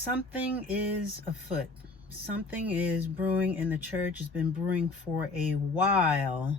Something is afoot. Something is brewing in the church. It's been brewing for a while,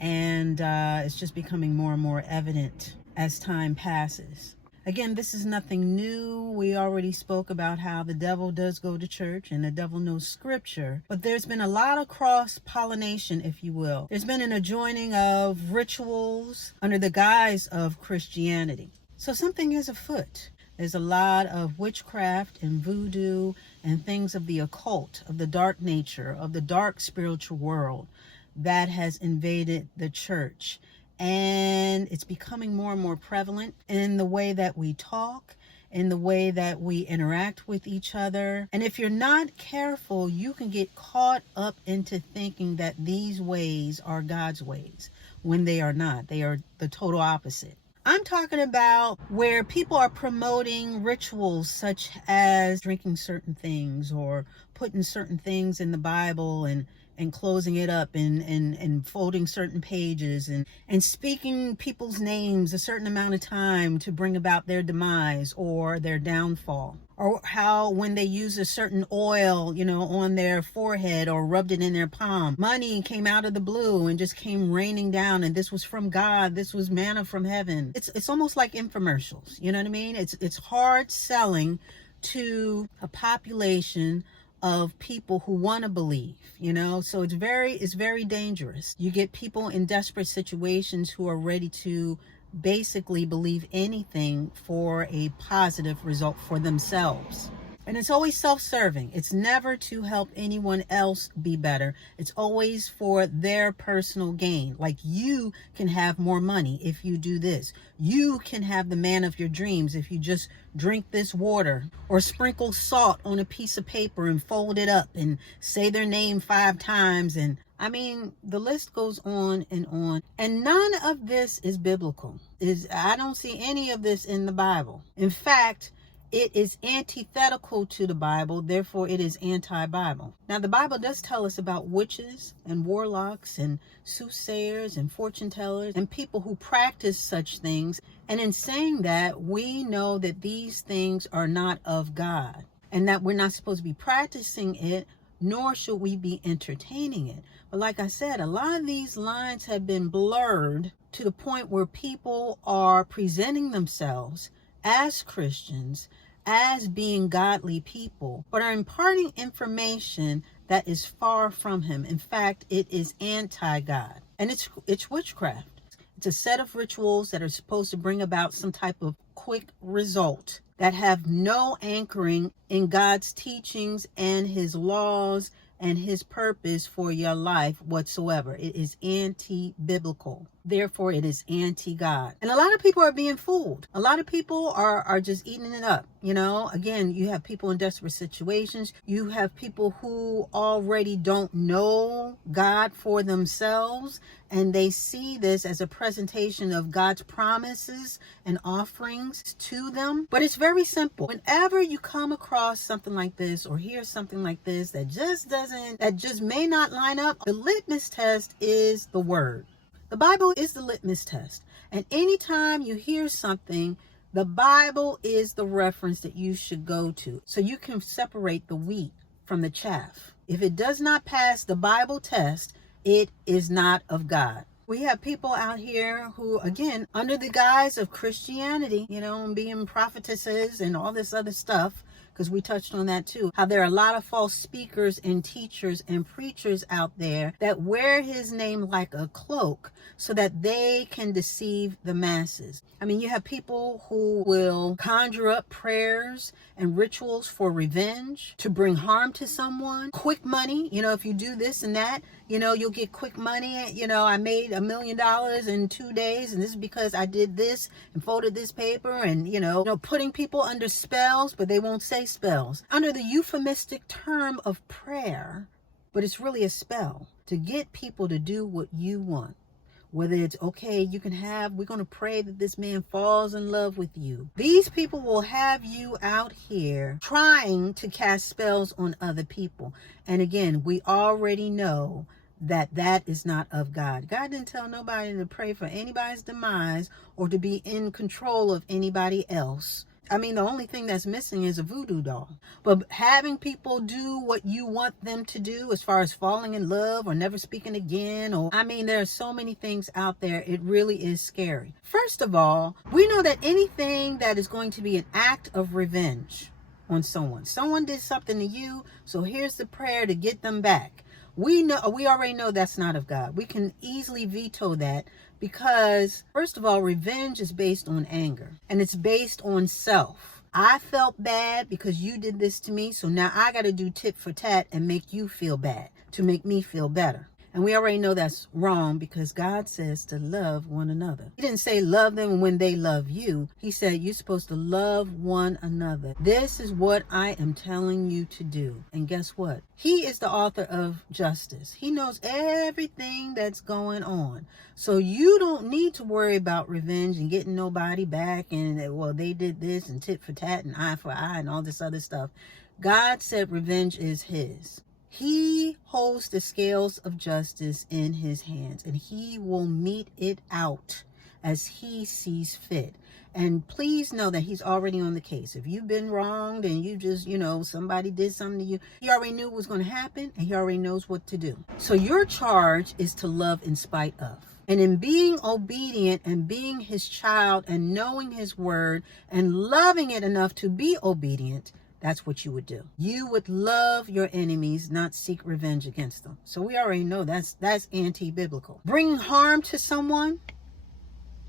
and it's just becoming more and more evident as time passes. Again, this is nothing new. We already spoke about how the devil does go to church and the devil knows scripture, but there's been a lot of cross-pollination, if you will. There's been an adjoining of rituals under the guise of Christianity. So something is afoot. There's a lot of witchcraft and voodoo and things of the occult, of the dark nature, of the dark spiritual world that has invaded the church. And it's becoming more and more prevalent in the way that we talk, in the way that we interact with each other. And if you're not careful, you can get caught up into thinking that these ways are God's ways when they are not. They are the total opposite. I'm talking about where people are promoting rituals such as drinking certain things or putting certain things in the Bible and closing it up and folding certain pages and speaking people's names a certain amount of time to bring about their demise or their downfall. Or how when they use a certain oil, on their forehead or rubbed it in their palm, money came out of the blue and just came raining down, and this was from God, this was manna from heaven. It's almost like infomercials, you know what I mean? It's hard selling to a population of people who want to believe, so it's very dangerous. You get people in desperate situations who are ready to basically believe anything for a positive result for themselves. And it's always self-serving. It's never to help anyone else be better. It's always for their personal gain. Like, you can have more money if you do this. You can have the man of your dreams if you just drink this water, or sprinkle salt on a piece of paper and fold it up and say their name 5 times. And I mean, the list goes on. And none of this is biblical. I don't see any of this in the Bible. In fact, it is antithetical to the Bible, therefore it is anti-Bible. Now, the Bible does tell us about witches and warlocks and soothsayers and fortune tellers and people who practice such things. And in saying that, we know that these things are not of God and that we're not supposed to be practicing it, nor should we be entertaining it. But like I said, a lot of these lines have been blurred to the point where people are presenting themselves as Christians, as being godly people, but are imparting information that is far from him. In fact, it is anti-God, and it's witchcraft. It's a set of rituals that are supposed to bring about some type of quick result that have no anchoring in God's teachings and his laws and his purpose for your life whatsoever. It is anti-biblical. Therefore, it is anti-God. And a lot of people are being fooled. A lot of people are just eating it up. Again, you have people in desperate situations. You have people who already don't know God for themselves, and they see this as a presentation of God's promises and offerings to them. But it's very simple. Whenever you come across something like this or hear something like this that just may not line up, the litmus test is the word. The Bible is the litmus test. And anytime you hear something, the Bible is the reference that you should go to, so you can separate the wheat from the chaff. If it does not pass the Bible test, it is not of God. We have people out here who, again, under the guise of Christianity, being prophetesses and all this other stuff, because we touched on that too, how there are a lot of false speakers and teachers and preachers out there that wear his name like a cloak so that they can deceive the masses. I mean, you have people who will conjure up prayers and rituals for revenge, to bring harm to someone, quick money. If you do this and that, you'll get quick money. I made $1 million in 2 days, and this is because I did this and folded this paper, and, putting people under spells, but they won't say spells, under the euphemistic term of prayer, but it's really a spell to get people to do what you want. Whether it's, okay, we're going to pray that this man falls in love with you. These people will have you out here trying to cast spells on other people. And again, we already know that is not of God. God didn't tell nobody to pray for anybody's demise or to be in control of anybody else. I mean, the only thing that's missing is a voodoo doll. But having people do what you want them to do, as far as falling in love or never speaking again, or I mean, there are so many things out there. It really is scary. First of all, we know that anything that is going to be an act of revenge on someone did something to you, so here's the prayer to get them back. We already know that's not of God. We can easily veto that, because first of all, revenge is based on anger, and it's based on self. I felt bad because you did this to me, so now I got to do tit for tat and make you feel bad to make me feel better. And we already know that's wrong, because God says to love one another. He didn't say love them when they love you. He said you're supposed to love one another. This is what I am telling you to do. And guess what? He is the author of justice. He knows everything that's going on. So you don't need to worry about revenge and getting nobody back and, well, they did this and tit for tat and eye for eye and all this other stuff. God said revenge is his. He holds the scales of justice in his hands, and he will mete it out as he sees fit. And please know that he's already on the case. If you've been wronged and you just, somebody did something to you, he already knew what was going to happen, and he already knows what to do. So your charge is to love in spite of. And in being obedient and being his child and knowing his word and loving it enough to be obedient, that's what you would do. You would love your enemies, not seek revenge against them. So we already know that's anti-biblical. Bringing harm to someone,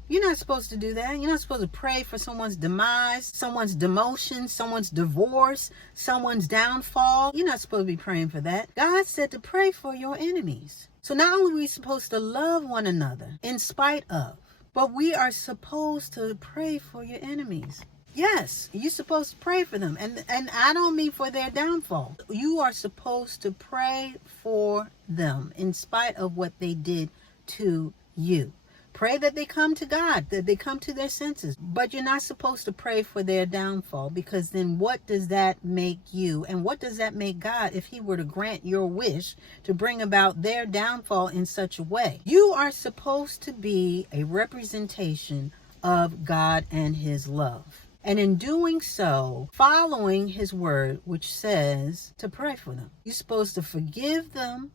you're not supposed to do that. You're not supposed to pray for someone's demise, someone's demotion, someone's divorce, someone's downfall. You're not supposed to be praying for that. God said to pray for your enemies. So not only are we supposed to love one another in spite of, but we are supposed to pray for your enemies. Yes, you're supposed to pray for them. And I don't mean for their downfall. You are supposed to pray for them in spite of what they did to you. Pray that they come to God, that they come to their senses. But you're not supposed to pray for their downfall, because then what does that make you? And what does that make God if he were to grant your wish to bring about their downfall in such a way? You are supposed to be a representation of God and his love. And in doing so, following his word, which says to pray for them. You're supposed to forgive them,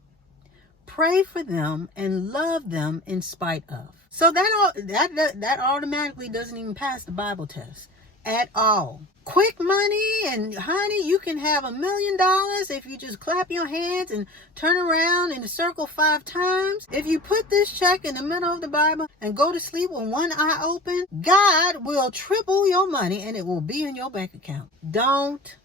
pray for them, and love them in spite of. So that automatically doesn't even pass the Bible test at all. Quick money, and honey, you can have $1 million if you just clap your hands and turn around in a circle 5 times. If you put this check in the middle of the Bible and go to sleep with one eye open, God will triple your money and it will be in your bank account. Don't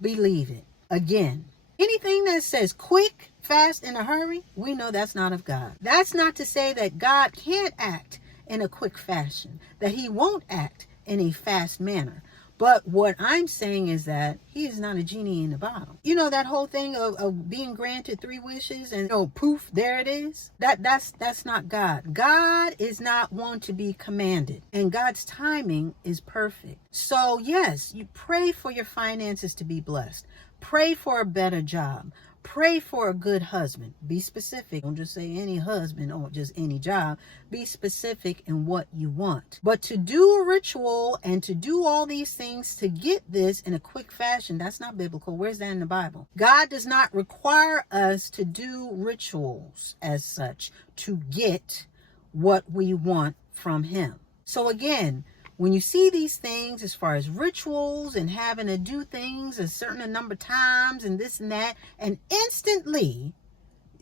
believe it. Again, anything that says quick, fast, in a hurry, we know that's not of God. That's not to say that God can't act in a quick fashion, that he won't act in a fast manner. But what I'm saying is that he is not a genie in the bottle. You know that whole thing of being granted 3 wishes and poof, there it is? That's not God. God is not one to be commanded. And God's timing is perfect. So yes, you pray for your finances to be blessed. Pray for a better job. Pray for a good husband. Be specific. Don't just say any husband or just any job. Be specific in what you want. But to do a ritual and to do all these things to get this in a quick fashion, that's not biblical. Where's that in the Bible? God does not require us to do rituals as such to get what we want from him. So again, when you see these things as far as rituals and having to do things a certain number of times and this and that, and instantly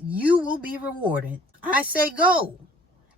you will be rewarded, I say go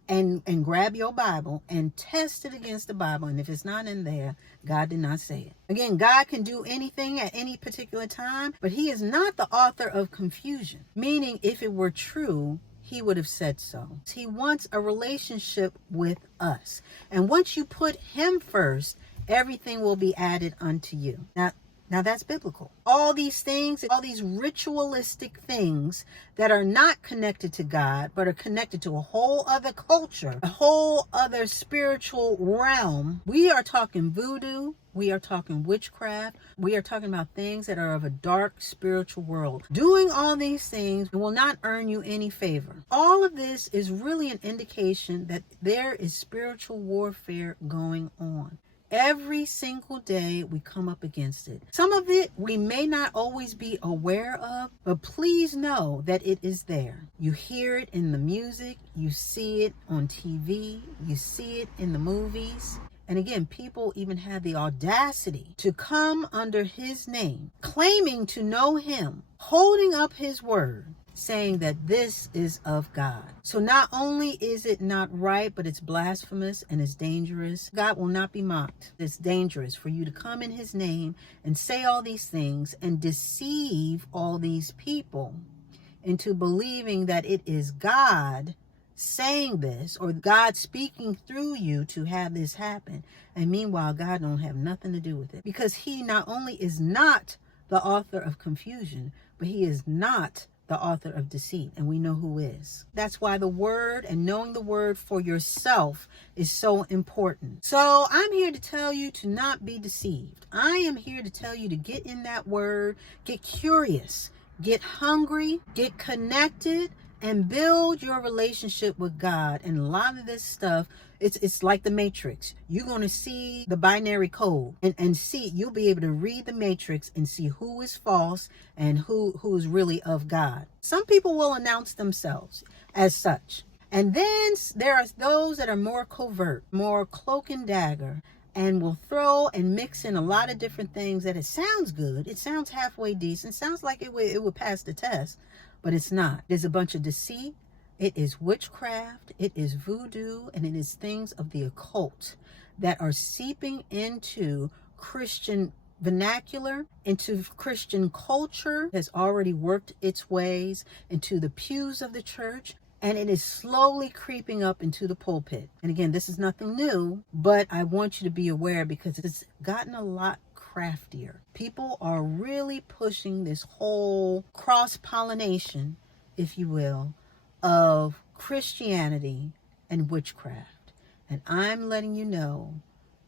and grab your Bible and test it against the Bible. And if it's not in there, God did not say it. Again, God can do anything at any particular time, but he is not the author of confusion. Meaning, if it were true, he would have said so. He wants a relationship with us. And once you put him first, everything will be added unto you. Now that's biblical. All these things, all these ritualistic things that are not connected to God, but are connected to a whole other culture, a whole other spiritual realm. We are talking voodoo. We are talking witchcraft. We are talking about things that are of a dark spiritual world. Doing all these things will not earn you any favor. All of this is really an indication that there is spiritual warfare going on. Every single day we come up against it. Some of it we may not always be aware of, but please know that it is there. You hear it in the music, you see it on TV, you see it in the movies. And again, people even have the audacity to come under his name, claiming to know him, holding up his word, saying that this is of God. So not only is it not right, but it's blasphemous and it's dangerous. God will not be mocked. It's dangerous for you to come in his name and say all these things and deceive all these people into believing that it is God saying this or God speaking through you to have this happen. And meanwhile, God don't have nothing to do with it, because he not only is not the author of confusion, but he is not the author of deceit, and we know who is. That's why the word and knowing the word for yourself is so important. So I'm here to tell you to not be deceived. I am here to tell you to get in that word, get curious, get hungry, get connected, and build your relationship with God. And a lot of this stuff, it's like the Matrix. You're going to see the binary code and see, you'll be able to read the Matrix and see who is false and who is really of God. Some people will announce themselves as such. And then there are those that are more covert, more cloak and dagger, and will throw and mix in a lot of different things that it sounds good. It sounds halfway decent. Sounds like it would pass the test. But it's not. There's a bunch of deceit. It is witchcraft. It is voodoo. And it is things of the occult that are seeping into Christian vernacular, into Christian culture, has already worked its ways into the pews of the church. And it is slowly creeping up into the pulpit. And again, this is nothing new, but I want you to be aware because it's gotten a lot craftier. People are really pushing this whole cross-pollination, if you will, of Christianity and witchcraft. And I'm letting you know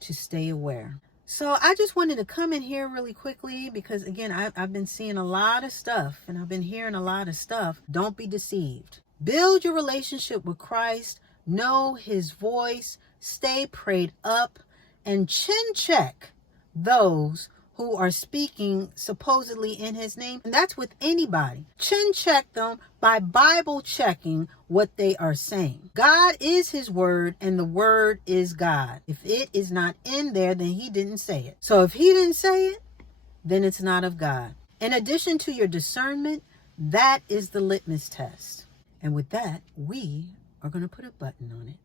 to stay aware. So I just wanted to come in here really quickly because, again, I've been seeing a lot of stuff and I've been hearing a lot of stuff. Don't be deceived. Build your relationship with Christ. Know his voice. Stay prayed up and chin check those who are speaking supposedly in his name. And that's with anybody. Chin check them by Bible checking what they are saying. God is his word and the word is God. If it is not in there, then he didn't say it. So if he didn't say it, then it's not of God. In addition to your discernment, that is the litmus test. And with that, we are going to put a button on it.